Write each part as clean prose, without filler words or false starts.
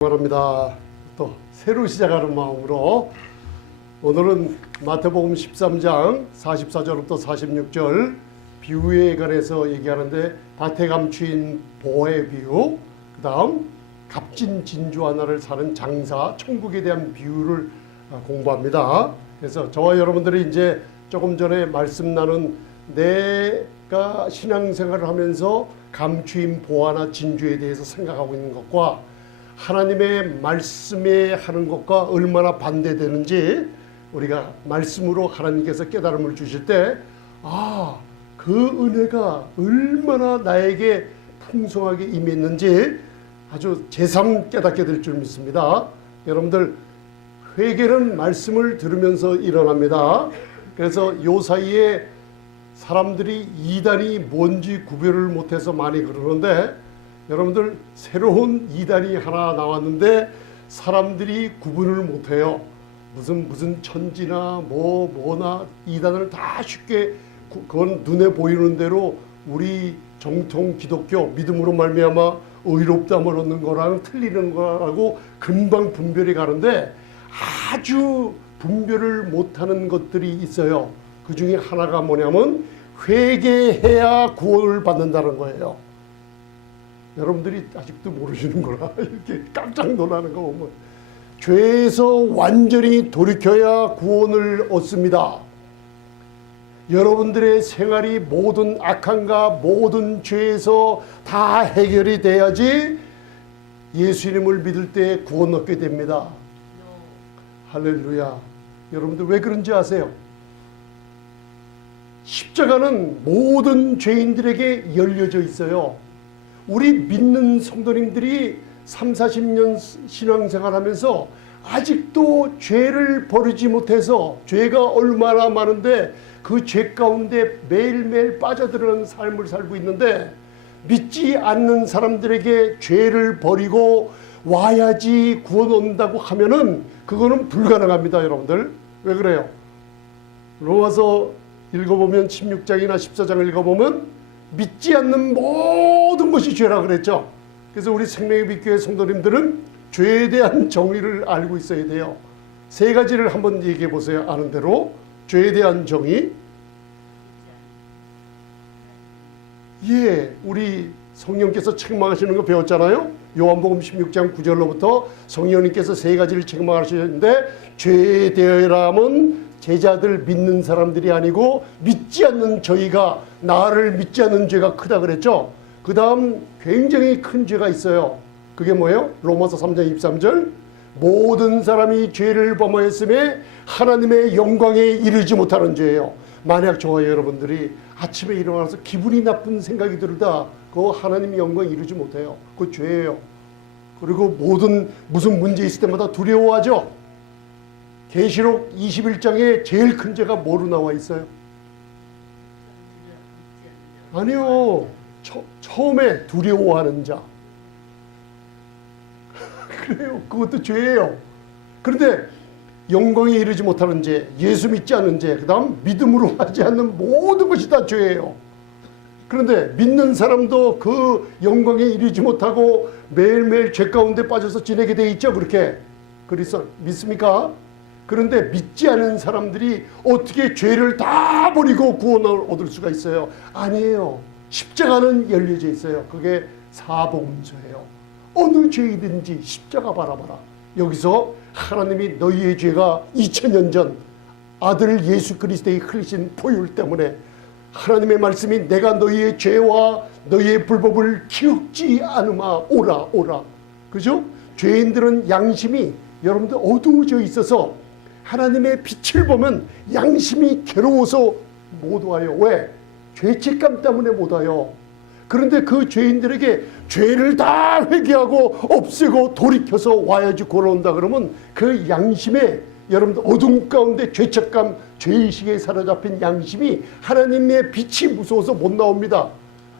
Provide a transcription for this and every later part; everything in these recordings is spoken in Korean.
바랍니다. 또 새로 시작하는 마음으로 오늘은 마태복음 13장 44절부터 46절 비유에 관해서 얘기하는데, 밭에 감추인 보의 비유, 그 다음 값진 진주 하나를 사는 장사, 천국에 대한 비유를 공부합니다. 그래서 저와 여러분들이 이제 조금 전에 말씀 나눈 내가 신앙생활을 하면서 감추인 보화나 진주에 대해서 생각하고 있는 것과 하나님의 말씀에 하는 것과 얼마나 반대되는지 우리가 말씀으로 하나님께서 깨달음을 주실 때, 그 은혜가 얼마나 나에게 풍성하게 임했는지 아주 제삼 깨닫게 될 줄 믿습니다. 여러분들, 회개는 말씀을 들으면서 일어납니다. 그래서 요 사이에 사람들이 이단이 뭔지 구별을 못해서 많이 그러는데, 여러분들, 새로운 이단이 하나 나왔는데 사람들이 구분을 못해요. 무슨 천지나 뭐나 이단을 다 쉽게, 그건 눈에 보이는 대로 우리 정통 기독교 믿음으로 말미암아 의롭다함을 얻는 거랑 틀리는 거라고 금방 분별이 가는데, 아주 분별을 못하는 것들이 있어요. 그 중에 하나가 뭐냐면 회개해야 구원을 받는다는 거예요. 여러분들이 아직도 모르시는구나. 이렇게 깜짝 놀라는 거 보면, 죄에서 완전히 돌이켜야 구원을 얻습니다. 여러분들의 생활이 모든 악함과 모든 죄에서 다 해결이 돼야지 예수님을 믿을 때 구원 얻게 됩니다. 할렐루야. 여러분들 왜 그런지 아세요? 십자가는 모든 죄인들에게 열려져 있어요. 우리 믿는 성도님들이 30-40년 신앙생활 하면서 아직도 죄를 버리지 못해서, 죄가 얼마나 많은데 그 죄 가운데 매일매일 빠져들어가는 삶을 살고 있는데, 믿지 않는 사람들에게 죄를 버리고 와야지 구원 얻는다고 하면은 그거는 불가능합니다. 여러분들 왜 그래요? 로마서 읽어보면 16장이나 14장을 읽어보면 믿지 않는 모든 것이 죄라 그랬죠. 그래서 우리 생명의 빛교회 성도님들은 죄에 대한 정의를 알고 있어야 돼요. 세 가지를 한번 얘기해 보세요. 아는 대로. 죄에 대한 정의. 우리 성령께서 책망하시는 거 배웠잖아요. 요한복음 16장 9절로부터 성령님께서 세 가지를 책망하시는데, 죄에 대하여라면 제자들 믿는 사람들이 아니고 믿지 않는 저희가, 나를 믿지 않는 죄가 크다 그랬죠. 그 다음 굉장히 큰 죄가 있어요. 그게 뭐예요? 로마서 3장 23절, 모든 사람이 죄를 범하였음에 하나님의 영광에 이르지 못하는 죄예요. 만약 저와 여러분들이 아침에 일어나서 기분이 나쁜 생각이 들다, 그거 하나님의 영광에 이르지 못해요. 그거 죄예요. 그리고 무슨 문제 있을 때마다 두려워하죠. 계시록 21장에 제일 큰 죄가 뭐로 나와 있어요? 아니요. 처음에 두려워하는 자. 그래요. 그것도 죄예요. 그런데 영광에 이르지 못하는 죄, 예수 믿지 않는 죄, 그 다음 믿음으로 하지 않는 모든 것이 다 죄예요. 그런데 믿는 사람도 그 영광에 이르지 못하고 매일매일 죄 가운데 빠져서 지내게 돼 있죠. 그렇게. 그래서 믿습니까? 그런데 믿지 않은 사람들이 어떻게 죄를 다 버리고 구원을 얻을 수가 있어요? 아니에요. 십자가는 열려져 있어요. 그게 사복음서예요. 어느 죄이든지 십자가 바라봐라. 여기서 하나님이 너희의 죄가 2000년 전 아들 예수 그리스도의 흘리신 보혈 때문에, 하나님의 말씀이 내가 너희의 죄와 너희의 불법을 기억지 않으마 오라. 그죠? 죄인들은 양심이, 여러분들, 어두워져 있어서 하나님의 빛을 보면 양심이 괴로워서 못 와요. 왜? 죄책감 때문에 못 와요. 그런데 그 죄인들에게 죄를 다 회개하고 없애고 돌이켜서 와야지 걸어온다 그러면, 그 양심에, 여러분들 어둠 가운데 죄책감, 죄의식에 사로잡힌 양심이 하나님의 빛이 무서워서 못 나옵니다.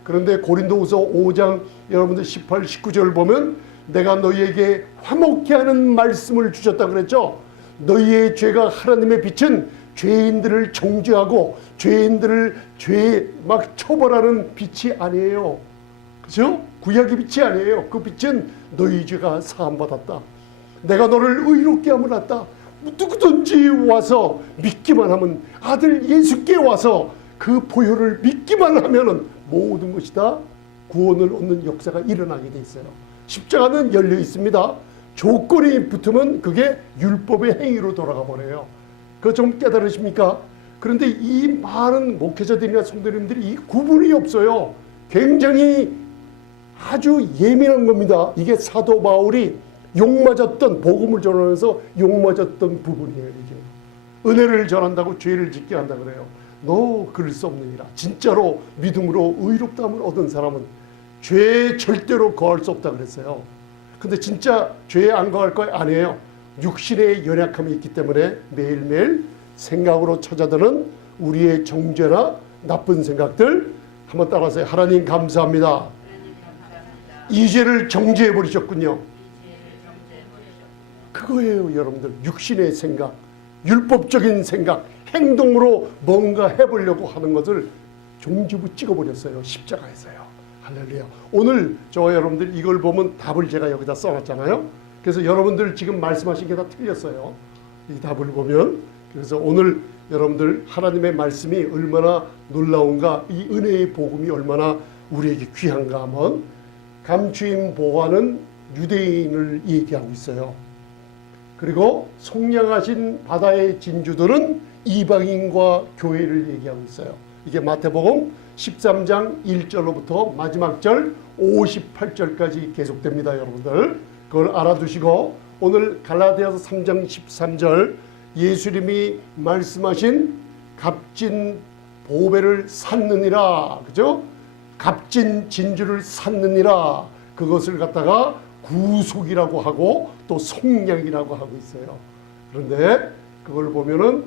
그런데 고린도후서 5장 여러분들 18, 19절 보면, 내가 너희에게 화목케 하는 말씀을 주셨다 그랬죠. 너희의 죄가 하나님의 빛은 죄인들을 정죄하고 죄인들을 죄 막 처벌하는 빛이 아니에요. 그죠? 구약의 빛이 아니에요. 그 빛은 너희 죄가 사함받았다. 내가 너를 의롭게 함을 했다. 누구든지 와서 믿기만 하면, 아들 예수께 와서 그 보혈을 믿기만 하면은 모든 것이 다 구원을 얻는 역사가 일어나게 돼 있어요. 십자가는 열려 있습니다. 조건이 붙으면 그게 율법의 행위로 돌아가 버려요. 그거 좀 깨달으십니까? 그런데 이 많은 목회자들이나 성도님들이 이 구분이 없어요. 굉장히 아주 예민한 겁니다. 이게 사도 바울이 욕맞았던, 복음을 전하면서 욕맞았던 부분이에요. 이게 은혜를 전한다고 죄를 짓게 한다 그래요. 너 그럴 수 없느니라. 진짜로 믿음으로 의롭다함을 얻은 사람은 죄에 절대로 거할 수 없다 그랬어요. 근데 진짜 죄에 안 거할 거 아니에요. 육신의 연약함이 있기 때문에 매일매일 생각으로 찾아드는 우리의 정죄나 나쁜 생각들 한번 따라하세요. 하나님 감사합니다. 이 죄를 정죄해 버리셨군요. 그거예요, 여러분들. 육신의 생각, 율법적인 생각, 행동으로 뭔가 해보려고 하는 것을 종지부 찍어버렸어요. 십자가에서요. 할렐루야. 오늘 저와 여러분들 이걸 보면 답을 제가 여기다 써놨잖아요. 그래서 여러분들 지금 말씀하신 게 다 틀렸어요. 이 답을 보면. 그래서 오늘 여러분들 하나님의 말씀이 얼마나 놀라운가, 이 은혜의 복음이 얼마나 우리에게 귀한가 하면, 감추인 보화는 유대인을 얘기하고 있어요. 그리고 속량하신 바다의 진주들은 이방인과 교회를 얘기하고 있어요. 이게 마태복음 13장 1절로부터 마지막 절 58절까지 계속됩니다. 여러분들 그걸 알아두시고, 오늘 갈라디아서 3장 13절 예수님이 말씀하신 값진 보배를 샀느니라, 그죠? 값진 진주를 샀느니라, 그것을 갖다가 구속이라고 하고 또 속량이라고 하고 있어요. 그런데 그걸 보면은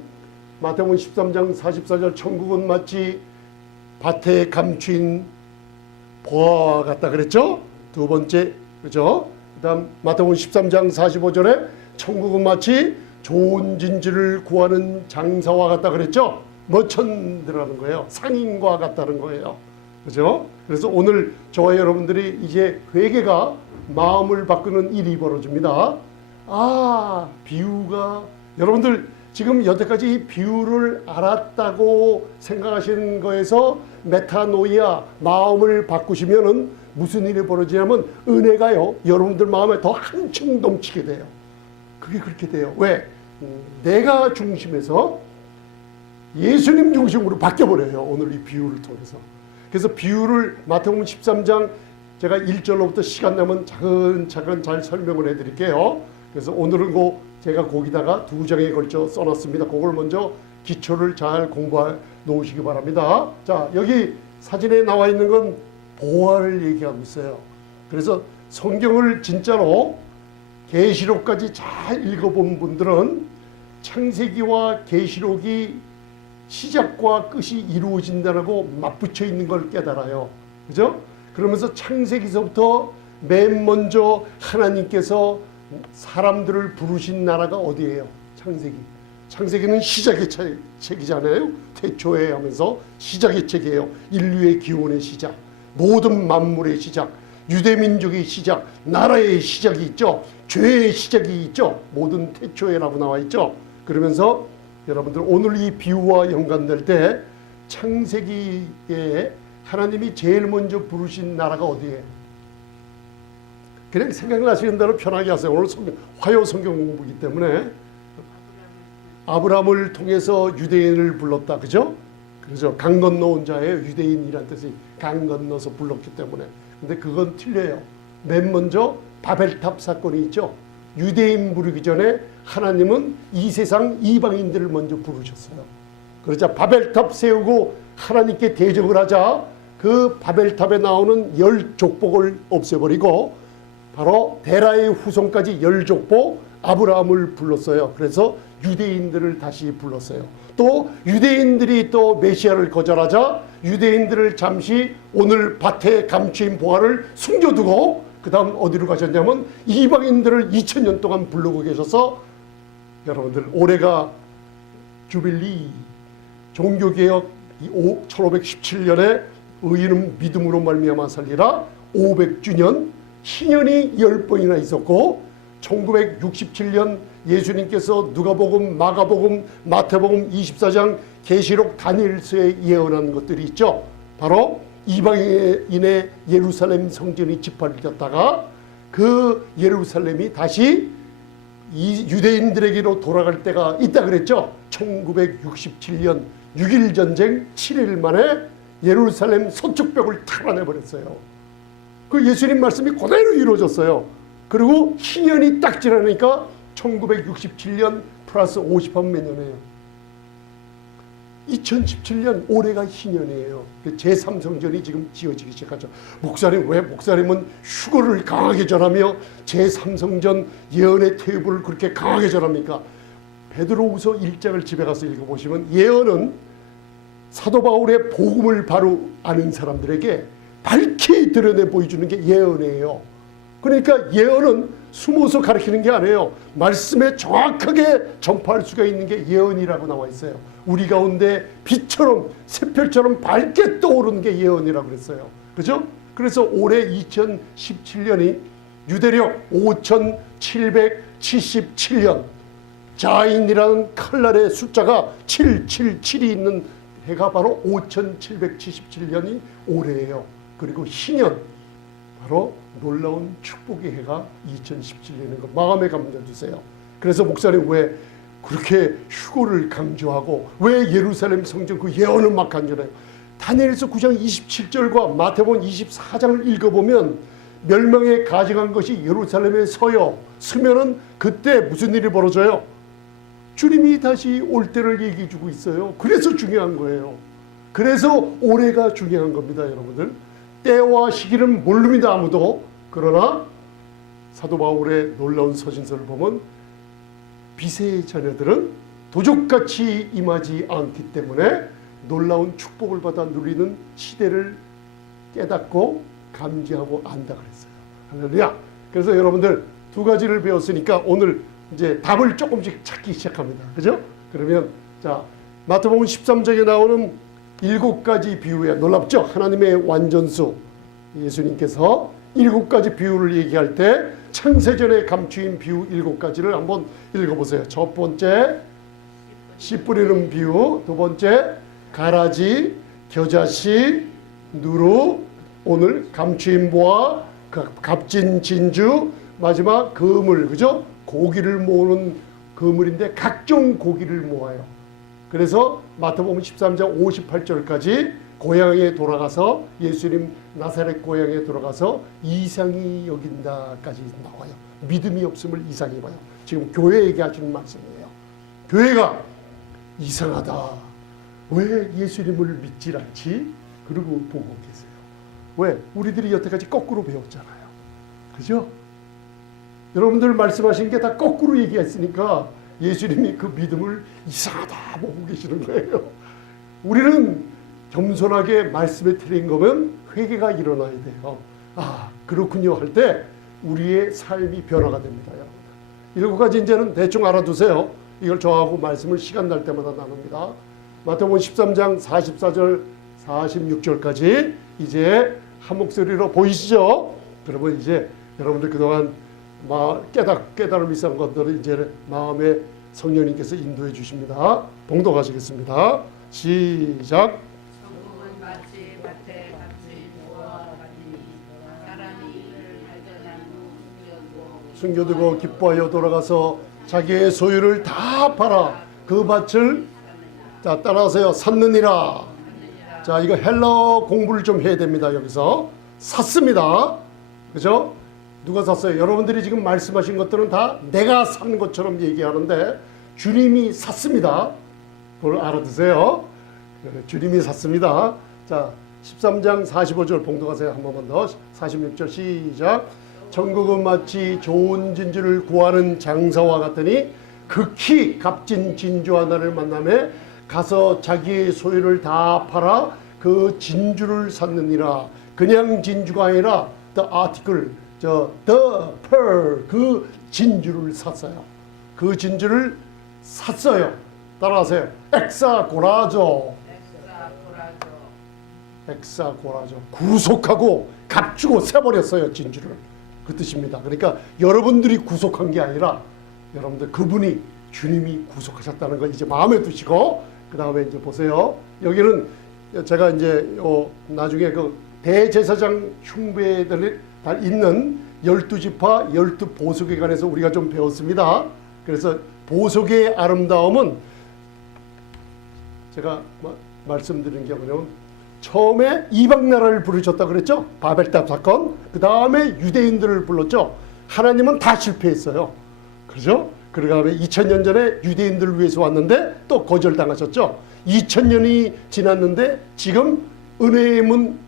마태복음 13장 44절 천국은 마치 밭에 감추인 보화와 같다 그랬죠? 두 번째, 그죠? 그 다음 마태복음 13장 45절에 천국은 마치 좋은 진주를 구하는 장사와 같다 그랬죠? 머천드라는 거예요. 상인과 같다는 거예요. 그죠? 그래서 오늘 저와 여러분들이 이제 회개가 마음을 바꾸는 일이 벌어집니다. 아, 비유가, 여러분들 지금 여태까지 이 비유를 알았다고 생각하시는 거에서 메타노이아, 마음을 바꾸시면은 무슨 일이 벌어지냐면 은혜가요, 여러분들 마음에 더 한층 넘치게 돼요. 그게 그렇게 돼요. 왜? 내가 중심에서 예수님 중심으로 바뀌어버려요. 오늘 이 비유를 통해서. 그래서 비유를 마태복음 13장 제가 1절로부터 시간 나면 차근차근 잘 설명을 해드릴게요. 그래서 오늘은 제가 거기다가 2장에 걸쳐 써놨습니다. 그걸 먼저 기초를 잘 공부해 놓으시기 바랍니다. 자, 여기 사진에 나와 있는 건 보화를 얘기하고 있어요. 그래서 성경을 진짜로 계시록까지 잘 읽어본 분들은 창세기와 계시록이 시작과 끝이 이루어진다고 맞붙여 있는 걸 깨달아요. 그죠? 그러면서 창세기서부터 맨 먼저 하나님께서 사람들을 부르신 나라가 어디예요? 창세기. 창세기는 시작의 책이잖아요. 태초에 하면서 시작의 책이에요. 인류의 기원의 시작, 모든 만물의 시작, 유대민족의 시작, 나라의 시작이 있죠. 죄의 시작이 있죠. 모든 태초에라고 나와 있죠. 그러면서 여러분들 오늘 이 비유와 연관될 때 창세기에 하나님이 제일 먼저 부르신 나라가 어디예요? 그냥 생각나시는 대로 편하게 하세요. 오늘 화요 성경 공부이기 때문에 아브라함을 통해서 유대인을 불렀다. 그죠? 그래서 강 건너온 자예요. 유대인이란 뜻이 강 건너서 불렀기 때문에. 근데 그건 틀려요. 맨 먼저 바벨탑 사건이 있죠. 유대인 부르기 전에 하나님은 이 세상 이방인들을 먼저 부르셨어요. 그러자 바벨탑 세우고 하나님께 대적을 하자 그 바벨탑에 나오는 10족복을 없애버리고 바로 데라의 후손까지 10족복 아브라함을 불렀어요. 그래서 유대인들을 다시 불렀어요. 또 유대인들이 또 메시아를 거절하자 유대인들을 잠시 오늘 밭에 감추인 보화를 숨겨두고 그 다음 어디로 가셨냐면 이방인들을 2000년 동안 부르고 계셔서 여러분들 올해가 주빌리 종교개혁 1517년에 의인은 믿음으로 말미암아 살리라. 500주년 희년이 10번이나 있었고 1967년 예수님께서 누가복음, 마가복음, 마태복음 24장, 계시록, 다니엘서에 예언한 것들이 있죠. 바로 이방인의 예루살렘 성전이 짓밟혔다가 그 예루살렘이 다시 이 유대인들에게로 돌아갈 때가 있다 그랬죠. 1967년 6.1 전쟁 7일 만에 예루살렘 서쪽벽을 탈환해버렸어요. 그 예수님 말씀이 그대로 이루어졌어요. 그리고 희년이 딱 지나니까 1967년 플러스 50한 몇 년이에요. 2017년 올해가 희년이에요. 제3성전이 지금 지어지기 시작하죠. 목사님, 왜 목사님은 휴거를 강하게 전하며 제3성전 예언의 테이블을 그렇게 강하게 전합니까? 베드로후서 1장을 집에 가서 읽어보시면 예언은 사도 바울의 복음을 바로 아는 사람들에게 밝히 드러내 보여주는 게 예언이에요. 그러니까 예언은 숨어서 가르치는 게 아니에요. 말씀에 정확하게 전파할 수가 있는 게 예언이라고 나와 있어요. 우리 가운데 빛처럼 새별처럼 밝게 떠오르는 게 예언이라고 그랬어요. 그죠? 그래서 올해 2017년이 유대력 5777년 자인이라는 칼날의 숫자가 777이 있는 해가 바로 5777년이 올해예요. 그리고 희년 바로 놀라운 축복의 해가 2017년인 거 마음에 감겨주세요. 그래서 목사님 왜 그렇게 휴거를 강조하고 왜 예루살렘 성전 그 예언을 막 강조해요? 다니엘서 9장 27절과 마태복음 24장을 읽어보면 멸망에 가증한 것이 예루살렘에 서면은 그때 무슨 일이 벌어져요? 주님이 다시 올 때를 얘기해 주고 있어요. 그래서 중요한 거예요. 그래서 올해가 중요한 겁니다, 여러분들. 때와 시기는 모릅니다, 아무도. 그러나 사도 바울의 놀라운 서신서를 보면 빛의 자녀들은 도적같이 임하지 않기 때문에 놀라운 축복을 받아 누리는 시대를 깨닫고 감지하고 안다 그랬어요. 할렐루야. 그래서 여러분들 두 가지를 배웠으니까 오늘 이제 답을 조금씩 찾기 시작합니다. 그죠? 그러면 자, 마태복음 13장에 나오는 7가지 비유에 놀랍죠? 하나님의 완전수. 예수님께서 7가지 비유를 얘기할 때 창세전에 감추인 비유 7가지를 한번 읽어보세요. 첫 번째, 씨 뿌리는 비유. 두 번째, 가라지, 겨자씨, 누루. 오늘 감추인 보화, 값진 진주. 마지막 그물, 그죠? 고기를 모으는 그물인데 각종 고기를 모아요. 그래서 마태복음 13장 58절까지 고향에 돌아가서 예수님 나사렛 고향에 돌아가서 이상히 여긴다까지 나와요. 믿음이 없음을 이상히 봐요. 지금 교회에게 하시는 말씀이에요. 교회가 이상하다. 왜 예수님을 믿질 않지? 그러고 보고 계세요. 왜? 우리들이 여태까지 거꾸로 배웠잖아요. 그죠? 여러분들 말씀하신 게 다 거꾸로 얘기했으니까 예수님이 그 믿음을 이상하다 보고 계시는 거예요. 우리는 겸손하게 말씀에 틀린 거면 회개가 일어나야 돼요. 아, 그렇군요 할 때 우리의 삶이 변화가 됩니다. 여러분들. 7가지 이제는 대충 알아두세요. 이걸 저하고 말씀을 시간 날 때마다 나눕니다. 마태복음 13장 44절 46절까지 이제 한 목소리로 보이시죠? 그러면 이제 여러분들 그동안 깨달음이 있었던 것들을 이제 마음에 성령님께서 인도해 주십니다. 봉독하시겠습니다. 시작. 성공은 마치 밭에 값진 보화와 같으니 사람이 이를 발견한 후 숨겨두고 기뻐하여 돌아가서 자기의 소유를 다 팔아 그 밭을 자 따라하세요. 샀느니라. 자 이거 헬라어 공부를 좀 해야 됩니다. 여기서 샀습니다. 그죠? 누가 샀어요? 여러분들이 지금 말씀하신 것들은 다 내가 산 것처럼 얘기하는데 주님이 샀습니다. 그걸 알아두세요. 주님이 샀습니다. 자, 13장 45절 봉독하세요. 한 번만 더. 46절 시작. 천국은 마치 좋은 진주를 구하는 장사와 같으니 극히 값진 진주 하나를 만나매 가서 자기의 소유를 다 팔아 그 진주를 샀느니라. 그냥 진주가 아니라 the article, the pearl, 그 진주를 샀어요. 그 진주를 샀어요. 따라하세요. 엑사고라조. 엑사고라죠. 구속하고 값주고 세버렸어요, 진주를. 그 뜻입니다. 그러니까 여러분들이 구속한 게 아니라 여러분들 그분이 주님이 구속하셨다는 거 이제 마음에 두시고, 그 다음에 이제 보세요. 여기는 제가 이제 나중에 그 대제사장 흉배들이 있는 12지파 12보석에 관해서 우리가 좀 배웠습니다. 그래서 보석의 아름다움은 제가 말씀드린 게 뭐냐면, 처음에 이방 나라를 부르셨다 그랬죠. 바벨탑 사건. 그 다음에 유대인들을 불렀죠. 하나님은 다 실패했어요. 그렇죠? 그 다음에 2000년 전에 유대인들을 위해서 왔는데 또 거절당하셨죠. 2000년이 지났는데 지금 은혜의 문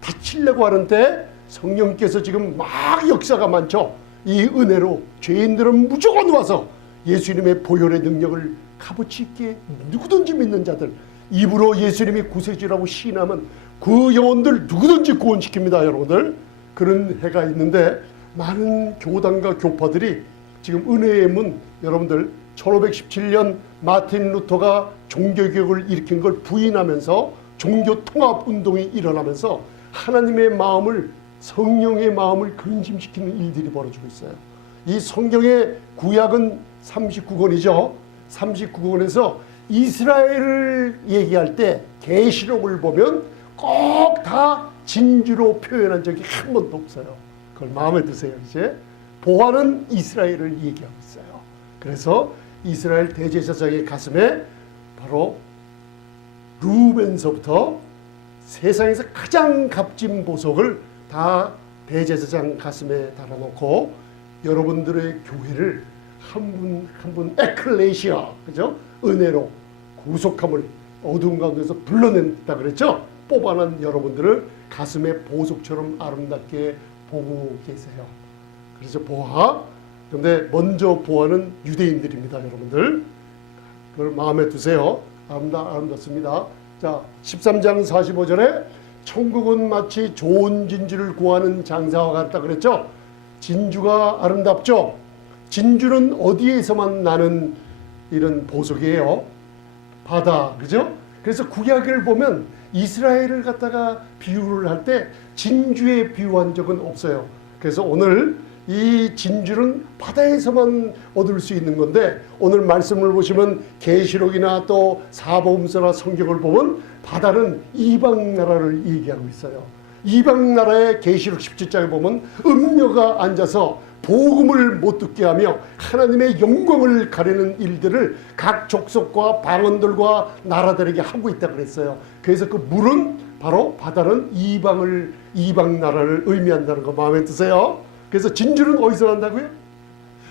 닫히려고 하는데 성령께서 지금 막 역사가 많죠. 이 은혜로 죄인들은 무조건 와서 예수님의 보혈의 능력을 값어치 있게 누구든지 믿는 자들, 입으로 예수님이 구세주라고 시인하면 그 영혼들 누구든지 구원시킵니다, 여러분들. 그런 해가 있는데 많은 교단과 교파들이 지금 은혜의 문, 여러분들 1517년 마틴 루터가 종교개혁을 일으킨 걸 부인하면서 종교 통합 운동이 일어나면서 하나님의 마음을, 성령의 마음을 근심시키는 일들이 벌어지고 있어요. 이 성경의 구약은 39권이죠. 39권에서 이스라엘을 얘기할 때 계시록을 보면 꼭 다 진주로 표현한 적이 한 번도 없어요. 그걸 마음에 드세요. 이제 보화는 이스라엘을 얘기하고 있어요. 그래서 이스라엘 대제사장의 가슴에 바로 루벤서부터 세상에서 가장 값진 보석을 다 대제사장 가슴에 달아놓고 여러분들의 교회를 한 분 한 분 에클레시아, 그죠? 은혜로 구속함을 어두운 가운데서 불러낸다 그랬죠? 뽑아낸 여러분들을 가슴에 보석처럼 아름답게 보고 계세요. 그래서 보아. 근데 먼저 보아는 유대인들입니다, 여러분들. 그걸 마음에 두세요. 아름답습니다. 자, 13장 45절에 천국은 마치 좋은 진주를 구하는 장사와 같다 그랬죠? 진주가 아름답죠? 진주는 어디에서만 나는 이런 보석이에요? 바다, 그죠? 그래서 구약을 보면 이스라엘을 갖다가 비유를 할 때 진주에 비유한 적은 없어요. 그래서 오늘 이 진주는 바다에서만 얻을 수 있는 건데, 오늘 말씀을 보시면 계시록이나 또 사복음서나 성경을 보면 바다는 이방 나라를 얘기하고 있어요. 이방 나라의 계시록 17장에 보면 음녀가 앉아서 복음을 못 듣게 하며 하나님의 영광을 가리는 일들을 각 족속과 방언들과 나라들에게 하고 있다 그랬어요. 그래서 그 물은 바로 바다는 이방 나라를 의미한다는 거 마음에 드세요. 그래서 진주는 어디서 난다고요?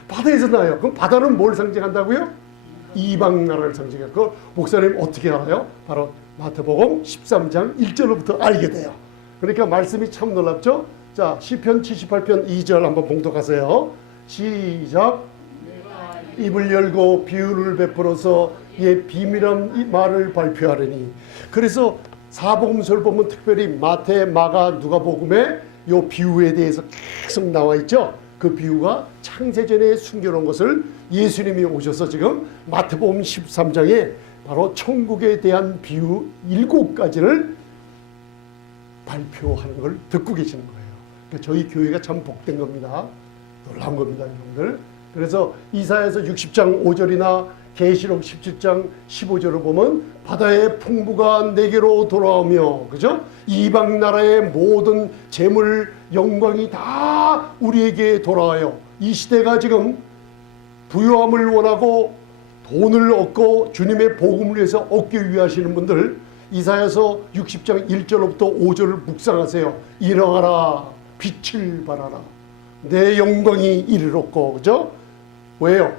바다에서 나요. 그럼 바다는 뭘 상징한다고요? 이방 나라를 상징해요. 그 목사님 어떻게 알아요? 바로 마태복음 13장 1절부터 알게 돼요. 그러니까 말씀이 참 놀랍죠? 자, 시편 78편 2절 한번 봉독하세요. 시작. 입을 열고 비유를 베풀어서 비밀한 말을 발표하려니. 그래서 사복음서를 보면 특별히 마태, 마가, 누가복음에 요 비유에 대해서 계속 나와 있죠. 그 비유가 창세전에 숨겨놓은 것을 예수님이 오셔서 지금 마태복음 13장에 바로 천국에 대한 비유 7가지를 발표하는 걸 듣고 계시는 거예요. 그러니까 저희 교회가 참 복된 겁니다. 놀라운 겁니다, 여러분들. 그래서 이사야서 60장 5절이나 계시록 17장 15절을 보면 바다의 풍부가 내게로 돌아오며, 그죠? 이방 나라의 모든 재물, 영광이 다 우리에게 돌아와요. 이 시대가 지금 부유함을 원하고 돈을 얻고 주님의 복음을 위해서 얻기 위하시는 분들, 이사야서 60장 1절부터 5절을 묵상하세요. 일어나라, 빛을 발하라. 내 영광이 이르렀고, 그죠? 왜요?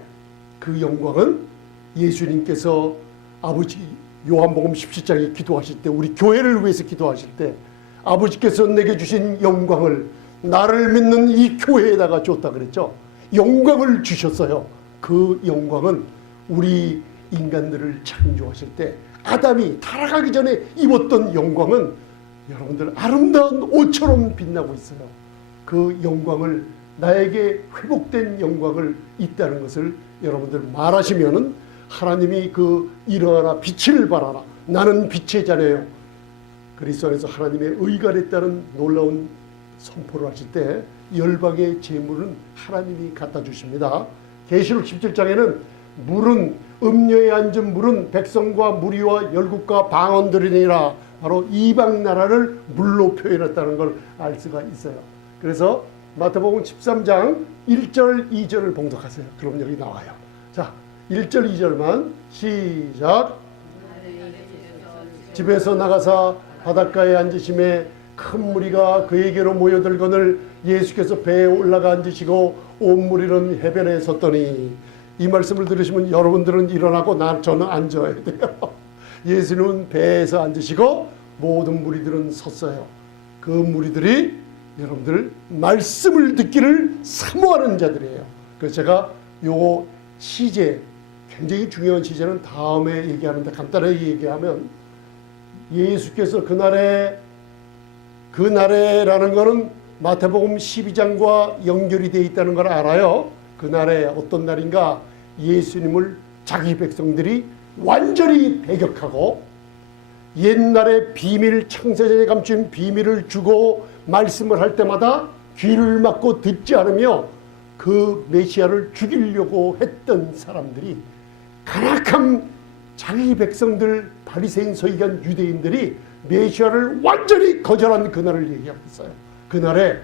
그 영광은 예수님께서 아버지 요한복음 17장에 기도하실 때, 우리 교회를 위해서 기도하실 때 아버지께서 내게 주신 영광을 나를 믿는 이 교회에다가 줬다 그랬죠. 영광을 주셨어요. 그 영광은 우리 인간들을 창조하실 때 아담이 타락하기 전에 입었던 영광은 여러분들 아름다운 옷처럼 빛나고 있어요. 그 영광을, 나에게 회복된 영광을 있다는 것을 여러분들 말하시면은 하나님이 그 일어나라 빛을 발하라, 나는 빛의 자네요, 그리스도 안에서 하나님의 의가 됐다는 놀라운 선포를 하실 때 열방의 재물은 하나님이 갖다 주십니다. 계시록 17장에는 물은 음녀에 앉은 물은 백성과 무리와 열국과 방언들이니라, 바로 이방 나라를 물로 표현했다는 걸 알 수가 있어요. 그래서 마태복음 13장 1절 2절을 봉독하세요. 그럼 여기 나와요. 자, 1절 2절만 시작. 집에서 나가사 바닷가에 앉으심에 큰 무리가 그에게로 모여들거늘 예수께서 배에 올라가 앉으시고 온 무리는 해변에 섰더니, 이 말씀을 들으시면 여러분들은 일어나고 저는 앉아야 돼요. 예수는 배에서 앉으시고 모든 무리들은 섰어요. 그 무리들이 여러분들 말씀을 듣기를 사모하는 자들이에요. 그래서 제가 요 시제, 굉장히 중요한 시제는 다음에 얘기하는데 간단하게 얘기하면, 예수께서 그날에라는 것은 마태복음 12장과 연결이 되어 있다는 걸 알아요. 그날에 어떤 날인가, 예수님을 자기 백성들이 완전히 배격하고 옛날에 비밀, 창세전에 감춘 비밀을 주고 말씀을 할 때마다 귀를 막고 듣지 않으며 그 메시아를 죽이려고 했던 사람들이, 간악한 자기 백성들, 바리새인, 서기관, 유대인들이 메시아를 완전히 거절한 그날을 얘기하고 있어요. 그날에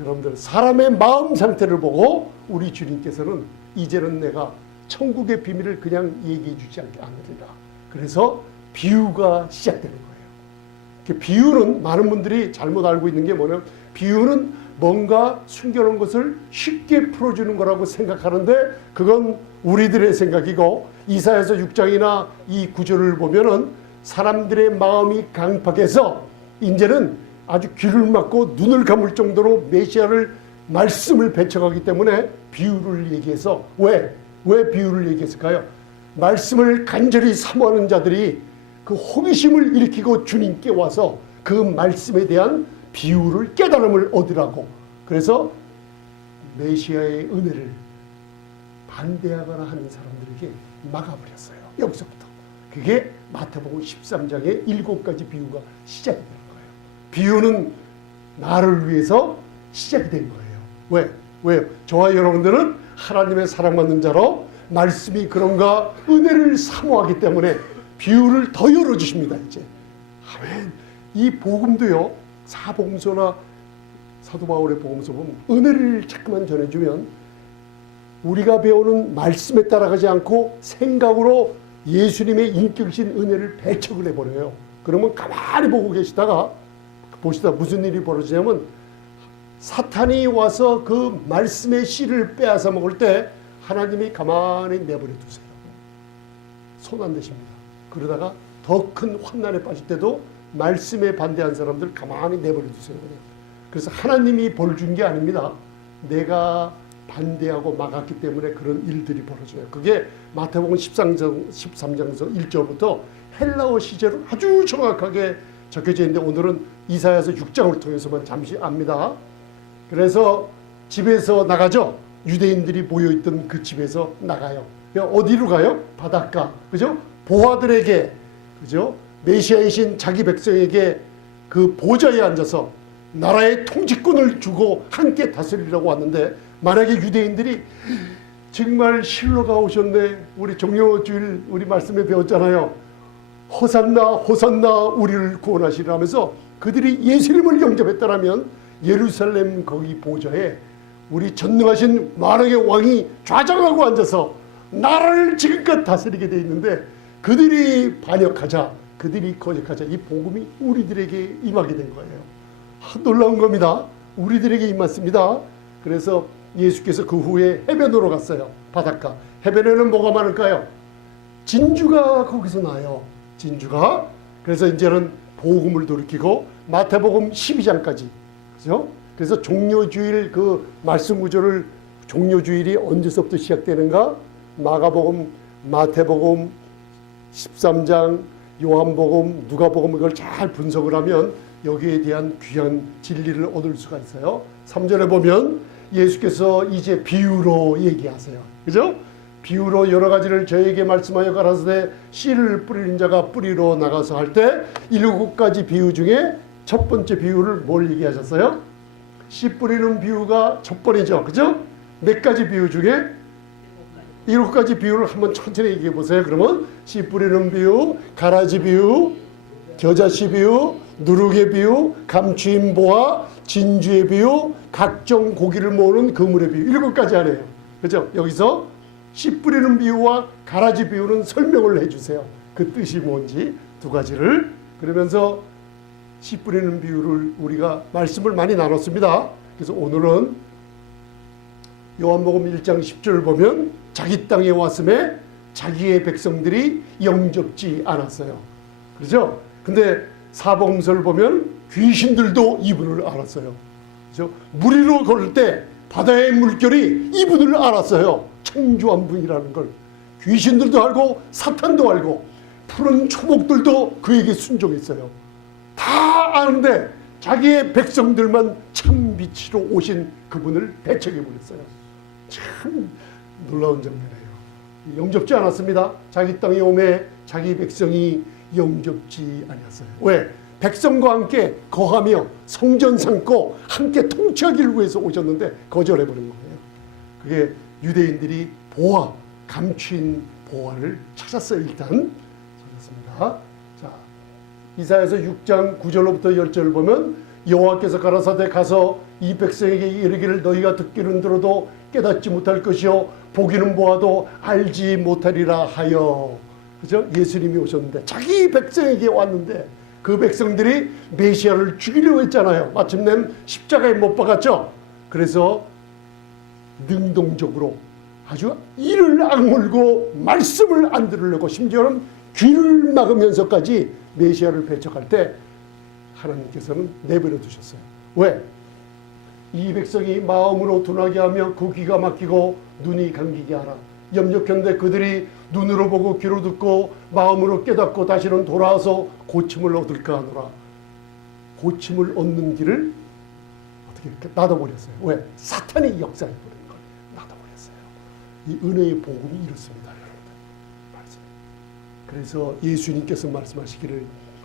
여러분들 사람의 마음 상태를 보고 우리 주님께서는 이제는 내가 천국의 비밀을 그냥 얘기해 주지 않으리라. 그래서 비유가 시작되는 거예요. 비유는 많은 분들이 잘못 알고 있는 게 뭐냐면, 비유는 뭔가 숨겨놓은 것을 쉽게 풀어주는 거라고 생각하는데, 그건 우리들의 생각이고, 이사야서 6장이나 이 구절을 보면은 사람들의 마음이 강팍해서 이제는 아주 귀를 막고 눈을 감을 정도로 메시아를 말씀을 배척하기 때문에 비유를 얘기해서, 왜 비유를 얘기했을까요? 말씀을 간절히 사모하는 자들이 그 호기심을 일으키고 주님께 와서 그 말씀에 대한 비유를, 깨달음을 얻으라고. 그래서 메시아의 은혜를 반대하거나 하는 사람들에게 막아버렸어요. 여기서부터. 그게 마태복음 13장의 7가지 비유가 시작이 되는 거예요. 비유는 나를 위해서 시작이 된 거예요. 왜요? 저와 여러분들은 하나님의 사랑받는 자로 말씀이 그런가 은혜를 사모하기 때문에 비유를 더 열어주십니다. 이제 아멘. 이 복음도요, 사복음서나 사도 바울의 복음서 보면 은혜를 자꾸만 전해주면 우리가 배우는 말씀에 따라가지 않고 생각으로 예수님의 인격이신 은혜를 배척을 해버려요. 그러면 가만히 보고 계시다가 보시다 무슨 일이 벌어지냐면, 사탄이 와서 그 말씀의 씨를 빼앗아 먹을 때 하나님이 가만히 내버려 두세요. 손 안 대십니다. 그러다가 더 큰 환난에 빠질 때도 말씀에 반대한 사람들 가만히 내버려 두세요. 그래서 하나님이 벌 준 게 아닙니다. 내가 반대하고 막았기 때문에 그런 일들이 벌어져요. 그게 마태복음 13장에서 1절부터 헬라어 시제로 아주 정확하게 적혀져 있는데, 오늘은 이사야서 6장을 통해서만 잠시 압니다. 그래서 집에서 나가죠. 유대인들이 모여있던 그 집에서 나가요. 어디로 가요? 바닷가. 그죠? 보아들에게, 그죠? 메시아이신 자기 백성에게 그 보좌에 앉아서 나라의 통치권을 주고 함께 다스리려고 왔는데, 만약에 유대인들이 정말 실로가 오셨네, 우리 종료주일 우리 말씀에 배웠잖아요. 호산나 호산나 우리를 구원하시라면서 그들이 예수님을 영접했다라면 예루살렘 거기 보좌에 우리 전능하신 만왕의 왕이 좌장하고 앉아서 나라를 지금껏 다스리게 돼 있는데, 그들이 반역하자, 그들이 거역하자, 이 복음이 우리들에게 임하게 된 거예요. 놀라운 겁니다. 우리들에게 임했습니다. 그래서 예수께서 그 후에 해변으로 갔어요. 바닷가. 해변에는 뭐가 많을까요? 진주가 거기서 나요. 진주가. 그래서 이제는 복음을 돌이키고 마태복음 12장까지. 그죠? 그래서 종료주일 그 말씀 구조를, 종료주일이 언제서부터 시작되는가? 마가복음, 마태복음 13장, 요한복음, 누가복음, 이걸 잘 분석을 하면 여기에 대한 귀한 진리를 얻을 수가 있어요. 3절에 보면 예수께서 이제 비유로 얘기하세요. 그죠? 비유로 여러 가지를 저에게 말씀하여 가라사대 씨를 뿌리는 자가 뿌리로 나가서 할 때 7가지 비유 중에 첫 번째 비유를 뭘 얘기하셨어요? 씨 뿌리는 비유가 첫 번이죠. 그죠? 몇 가지 비유 중에 7가지 비유를 한번 천천히 얘기해 보세요. 그러면 씨 뿌리는 비유, 가라지 비유, 겨자씨 비유, 누룩의 비유, 감추인 보화, 진주의 비유, 각종 고기를 모으는 그물의 비유. 7가지 하네요. 그죠? 여기서 씨 뿌리는 비유와 가라지 비유는 설명을 해주세요. 그 뜻이 뭔지 2가지를. 그러면서 씨 뿌리는 비유를 우리가 말씀을 많이 나눴습니다. 그래서 오늘은 요한복음 1장 10절 보면 자기 땅에 왔음에 자기의 백성들이 영접지 않았어요. 그렇죠? 근데 사복음서를 보면 귀신들도 이분을 알았어요. 그렇죠? 물 위로 걸을 때 바다의 물결이 이분을 알았어요. 창조한 분이라는 걸. 귀신들도 알고 사탄도 알고 푸른 초목들도 그에게 순종했어요. 다 아는데 자기의 백성들만 참 빛으로 오신 그분을 배척해버렸어요. 참 놀라운 장면이에요. 영접지 않았습니다. 자기 땅에 오매 자기 백성이 영접지 아니었어요. 왜? 백성과 함께 거하며 성전 삼고 함께 통치하기를 위해서 오셨는데 거절해버린 거예요. 그게 유대인들이 보화, 감추인 보화를 찾았어요. 일단 찾았습니다. 자, 이사야서 6장 9절로부터 10절 보면 여호와께서 가라사대 가서 이 백성에게 이르기를 너희가 듣기는 들어도 깨닫지 못할 것이요 보기는 보아도 알지 못하리라 하여. 그죠? 예수님이 오셨는데 자기 백성에게 왔는데 그 백성들이 메시아를 죽이려고 했잖아요. 마침내 십자가에 못 박았죠. 그래서 능동적으로 아주 이를 악물고 말씀을 안 들으려고 심지어는 귀를 막으면서까지 메시아를 배척할 때 하나님께서는 내버려 두셨어요. 왜? 이 백성이 마음으로 둔하게 하며 그 귀가 막히고 눈이 감기게 하라. 염려컨대 그들이 눈으로 보고 귀로 듣고 마음으로 깨닫고 다시는 돌아와서 고침을 얻을까 하노라. 고침을 얻는 길을 어떻게 이렇게 놔둬버렸어요. 왜? 사탄이 역사해버린 걸 놔둬버렸어요. 이 은혜의 복음이 이렇습니다, 여러분들. 그래서 예수님께서 말씀하시기를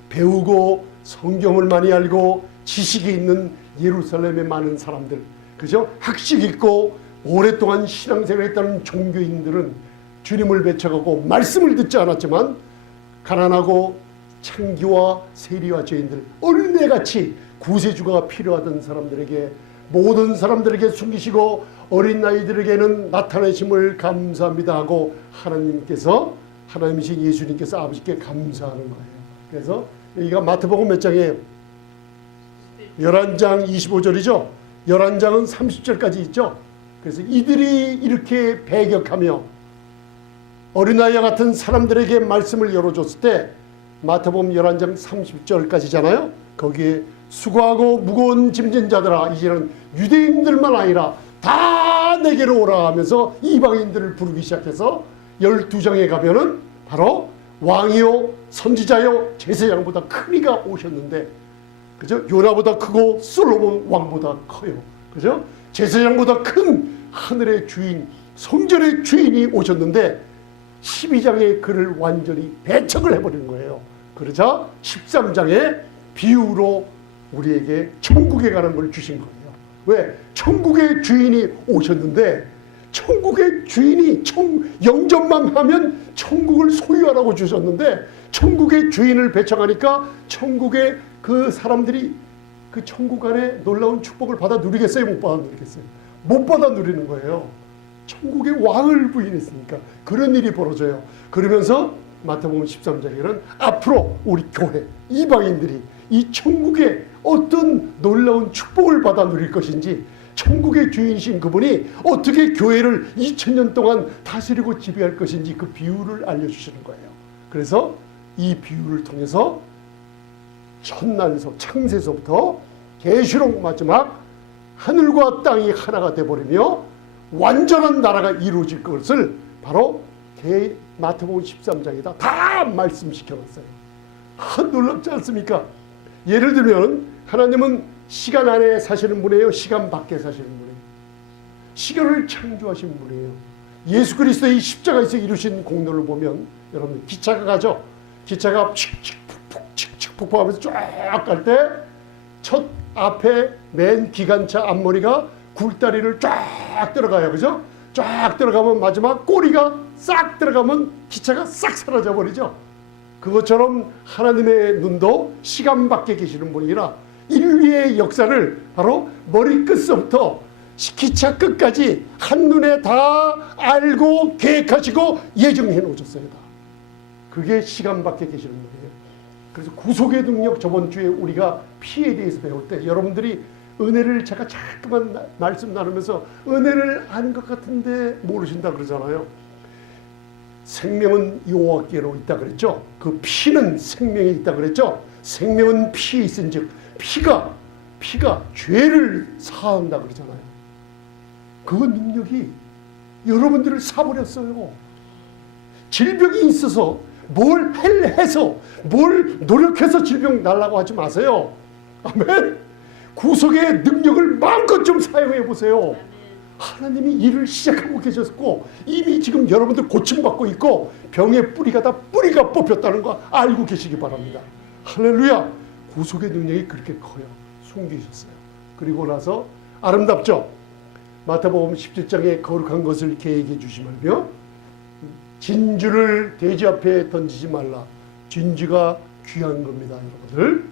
배우고 성경을 많이 알고 지식이 있는 예루살렘의 많은 사람들, 그죠? 학식 있고 오랫동안 신앙생활을 했다는 종교인들은 주님을 배척하고 말씀을 듣지 않았지만 가난하고 창기와 세리와 죄인들, 어린애같이 구세주가 필요하던 사람들에게, 모든 사람들에게 숨기시고 어린 아이들에게는 나타내심을 감사합니다 하고 하나님이신 예수님께서 아버지께 감사하는 거예요. 그래서 여기가 마태복음 몇 장이에요? 11장 25절이죠. 11장은 30절까지 있죠. 그래서 이들이 이렇게 배격하며 어린아이와 같은 사람들에게 말씀을 열어줬을 때 마태복음 11장 30절까지잖아요. 거기에 수고하고 무거운 짐진 자들아, 이제는 유대인들만 아니라 다 내게로 오라 하면서 이방인들을 부르기 시작해서 12장에 가면은 바로 왕이요 선지자요 제사장보다 큰 이가 오셨는데, 그죠? 요나보다 크고 솔로몬 왕보다 커요. 그죠? 제사장보다 큰 하늘의 주인, 성전의 주인이 오셨는데 12장에 그를 완전히 배척을 해버린 거예요. 그러자 13장에 비유로 우리에게 천국에 가는 걸 주신 거예요. 왜? 천국의 주인이 오셨는데 천국의 주인이 영접만 하면 천국을 소유하라고 주셨는데 천국의 주인을 배척하니까 천국의 그 사람들이 그 천국 안에 놀라운 축복을 받아 누리겠어요? 못 받아 누리겠어요? 못 받아 누리는 거예요. 천국의 왕을 부인했으니까 그런 일이 벌어져요. 그러면서 마태복음 13장에는 앞으로 우리 교회 이방인들이 이 천국의 어떤 놀라운 축복을 받아 누릴 것인지, 천국의 주인이신 그분이 어떻게 교회를 2000년 동안 다스리고 지배할 것인지 그 비유를 알려주시는 거예요. 그래서 이 비유를 통해서 천난서 창세서부터 계시록 마지막 하늘과 땅이 하나가 되어버리며 완전한 나라가 이루어질 것을 바로 마태복음 13장에다 다 말씀시켜놨어요. 놀랍지 않습니까? 예를 들면 하나님은 시간 안에 사시는 분이에요? 시간 밖에 사시는 분이에요? 시간을 창조하신 분이에요. 예수 그리스도의 십자가에서 이루신 공로를 보면 여러분 기차가 가죠. 기차가 칙칙 폭포하면서 쫙 갈 때 첫 앞에 맨 기관차 앞머리가 굴다리를 쫙 들어가요. 그죠? 쫙 들어가면 마지막 꼬리가 싹 들어가면 기차가 싹 사라져 버리죠. 그것처럼 하나님의 눈도 시간 밖에 계시는 분이라 인류의 역사를 바로 머리끝서부터 기차 끝까지 한눈에 다 알고 계획하시고 예정해 놓으셨어요. 그게 시간 밖에 계시는 분이에요. 그래서 구속의 능력, 저번 주에 우리가 피에 대해서 배울 때 여러분들이 은혜를 제가 자꾸만 말씀 나누면서 은혜를 아는 것 같은데 모르신다 그러잖아요. 생명은 여호와께로 있다 그랬죠. 그 피는 생명이 있다 그랬죠. 생명은 피에 있은즉 피가 죄를 사한다 그러잖아요. 그 능력이 여러분들을 사버렸어요. 질병이 있어서 뭘 해서 뭘 노력해서 질병 날라고 하지 마세요. 아멘. 구속의 능력을 마음껏 좀 사용해 보세요. 하나님이 일을 시작하고 계셨고 이미 지금 여러분들 고침받고 있고 병의 뿌리가 다 뿌리가 뽑혔다는 거 알고 계시기 바랍니다. 할렐루야. 구속의 능력이 그렇게 커요. 숨기셨어요. 그리고 나서 아름답죠. 마태복음 17장에 거룩한 것을 계획해 주시며 진주를 돼지 앞에 던지지 말라. 진주가 귀한 겁니다. 여러분들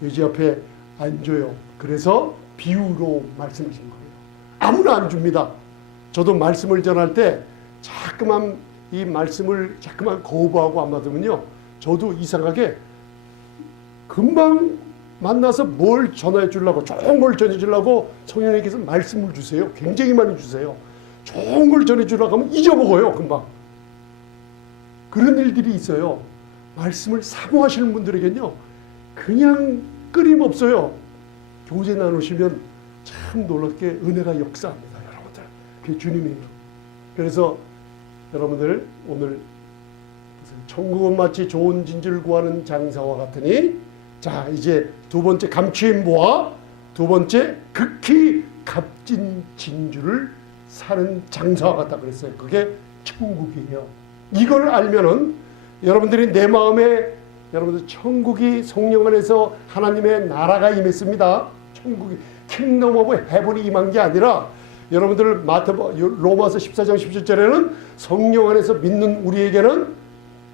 돼지 앞에 안 줘요. 그래서 비유로 말씀하신 거예요. 아무나 안 줍니다. 저도 말씀을 전할 때 자꾸만 이 말씀을 자꾸만 거부하고 안 받으면요, 저도 이상하게 금방 만나서 뭘 전해 주려고, 좋은 걸 전해 주려고 성령님께서 말씀을 주세요. 굉장히 많이 주세요. 좋은 걸 전해 주려고 하면 잊어먹어요. 금방. 그런 일들이 있어요. 말씀을 사모하시는 분들에겐요, 그냥 끊임없어요. 교제 나누시면 참 놀랍게 은혜가 역사합니다. 여러분들. 그게 주님이에요. 그래서 여러분들 오늘 천국은 마치 좋은 진주를 구하는 장사와 같으니, 자 이제 두 번째 감추인보와 두 번째 극히 값진 진주를 사는 장사와 같다 그랬어요. 그게 천국이에요. 이걸 알면은 여러분들이 내 마음에 여러분들 천국이 성령 안에서 하나님의 나라가 임했습니다. 천국이 킹덤 오브 헤븐이 임한 게 아니라 여러분들 로마서 14장 17절에는 성령 안에서 믿는 우리에게는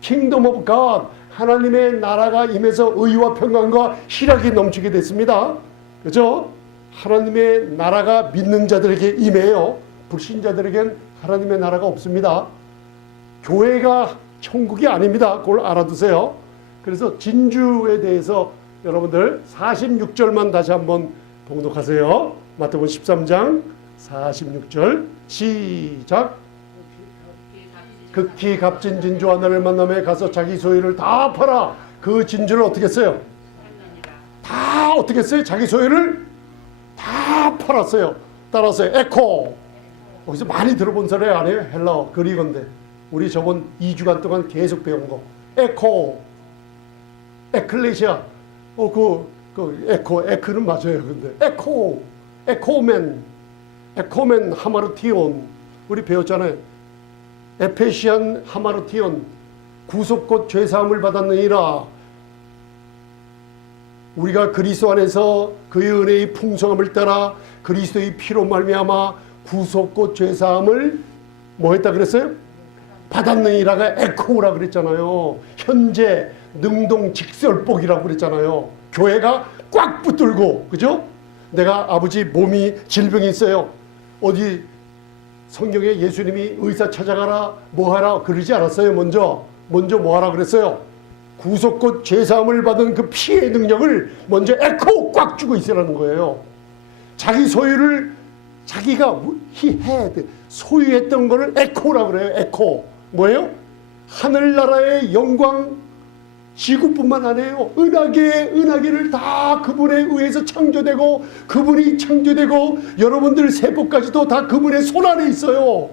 킹덤 오브 갓, 하나님의 나라가 임해서 의와 평강과 희락이 넘치게 됐습니다. 그렇죠? 하나님의 나라가 믿는 자들에게 임해요. 불신자들에겐 하나님의 나라가 없습니다. 교회가 천국이 아닙니다. 그걸 알아두세요. 그래서 진주에 대해서 여러분들 46절만 다시 한번 봉독하세요. 마태복음 13장 46절 시작. 극히 값진 진주 하나를 만나며 가서 자기 소유를 다 팔아 그 진주를 어떻게 했어요? 다 어떻게 했어요? 자기 소유를 다 팔았어요. 따라서 에코. 여기서 많이 들어본 소리 아니에요? 헬라어 그리건데 우리 저번 2주간 동안 계속 배운 거. 에코, 에클레시아. 에크는 맞아요. 근데 에코맨 하마르티온 우리 배웠잖아요. 에페시안 하마르티온 구속곧 죄사함을 받았느니라. 우리가 그리스도 안에서 그의 은혜의 풍성함을 따라 그리스도의 피로 말미암아 구속곧 죄사함을 뭐 했다 그랬어요? 받았느니라가 에코라 그랬잖아요. 현재 능동직설복이라고 그랬잖아요. 교회가 꽉 붙들고, 그죠? 내가 아버지 몸이 질병이 있어요. 어디 성경에 예수님이 의사 찾아가라 뭐하라 그러지 않았어요. 먼저 뭐하라 그랬어요? 구속곧 죄사함을 받은 그 피의 능력을 먼저 에코 꽉 쥐고 있으라는 거예요. 자기 소유를 자기가 소유했던 거를 에코라고 그래요. 에코 뭐예요? 하늘나라의 영광, 지구뿐만 아니에요. 은하계를 다 그분에 의해서 창조되고 그분이 창조되고 여러분들 세포까지도 다 그분의 손 안에 있어요.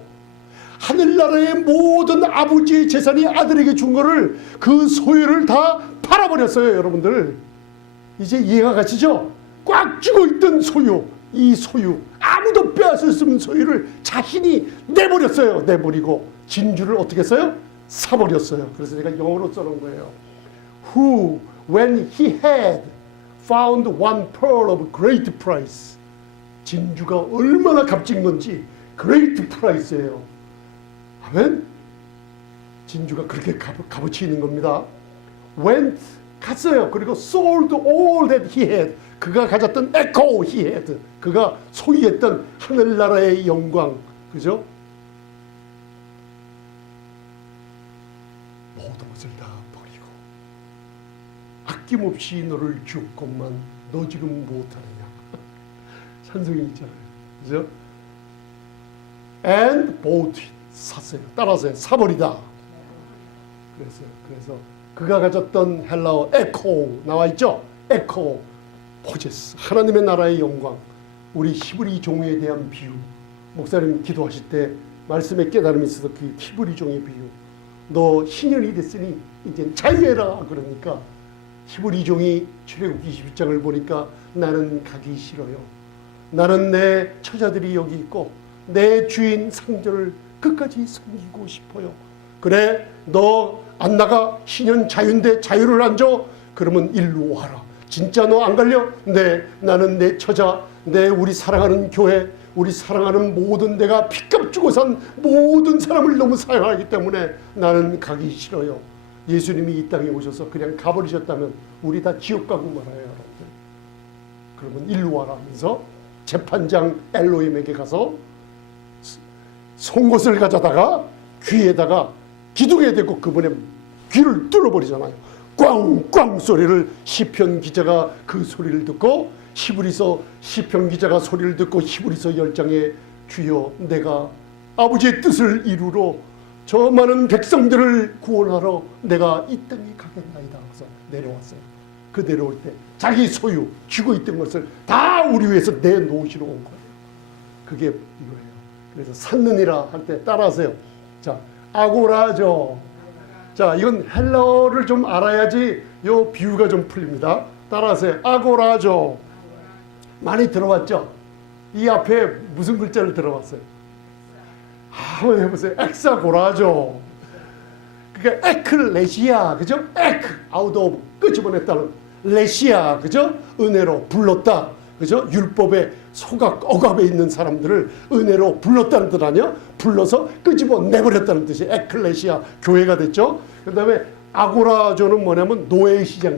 하늘나라의 모든 아버지의 재산이 아들에게 준 거를 그 소유를 다 팔아버렸어요. 여러분들 이제 이해가 가시죠? 꽉 쥐고 있던 소유 이 소유, 아무도 빼앗을 수 없는 소유를 자신이 내버렸어요. 내버리고 진주를 어떻게 했어요? 사버렸어요. 그래서 제가 영어로 써놓은 거예요. Who, when he had found one pearl of great price. 진주가 얼마나 값진 건지 great price예요. 아멘? 진주가 그렇게 값어치 있는 겁니다. Went, 갔어요. 그리고 sold all that he had. 그가 가졌던 echo he had. 그가 소유했던 하늘나라의 영광. 그죠? 모든 것을 다 버리고 아낌없이 너를 주었건만 너 지금 못하느냐. 찬송이 있잖아요. 그죠? And bought it. 샀어요. 따라서요. 사버리다. 그래서 그가 가졌던 헬라어 에코 나와 있죠? 에코 포제스. 하나님의 나라의 영광. 우리 히브리 종에 대한 비유. 목사님 기도하실 때 말씀에 깨달음이 있어서 그 히브리 종의 비유. 너 신년이 됐으니 이제 자유해라. 그러니까 히브리 종이 출애굽기 21장을 보니까 나는 가기 싫어요. 나는 내 처자들이 여기 있고 내 주인 상전을 끝까지 섬기고 싶어요. 그래 너 안 나가? 신년 자유인데 자유를 안 줘? 그러면 일로 와라. 진짜 너 안 갈려? 네, 나는 내 처자, 우리 사랑하는 교회, 우리 사랑하는 모든 내가 피값 주고 산 모든 사람을 너무 사랑하기 때문에 나는 가기 싫어요. 예수님이 이 땅에 오셔서 그냥 가버리셨다면 우리 다 지옥 가고 말아요. 여러분들. 그러면 일로 와라 하면서 재판장 엘로힘에게 가서 송곳을 가져다가 귀에다가 기둥에 대고 그분의 귀를 뚫어버리잖아요. 꽝꽝 소리를 시편 기자가 그 소리를 듣고 히브리서 시편 기자가 소리를 듣고 히브리서 10장에 주여 내가 아버지의 뜻을 이루러 저 많은 백성들을 구원하러 내가 이 땅에 가겠나이다. 그래서 내려왔어요. 그 내려올 때 자기 소유 쥐고 있던 것을 다 우리 위해서 내놓으시러 온 거예요. 그게 이거예요. 그래서 샀느니라 할 때 따라하세요. 자, 아고라죠. 자, 이건 헬라어를 좀 알아야지 요 비유가 좀 풀립니다. 따라하세요. 아고라죠. 많이 들어봤죠? 이 앞에 무슨 글자를 들어봤어요? 한번 해보세요. 엑사고라죠. 그러니까 에클레시아, 그죠? 에크, 아웃 오브, 끄집어냈다는 레시아, 그죠? 은혜로 불렀다, 그죠? 율법의 소각, 억압에 있는 사람들을 은혜로 불렀다는 뜻 아니야? 불러서 끄집어 내버렸다는 뜻이 에클레시아, 교회가 됐죠? 그 다음에 아고라조는 뭐냐면 노예의 시장.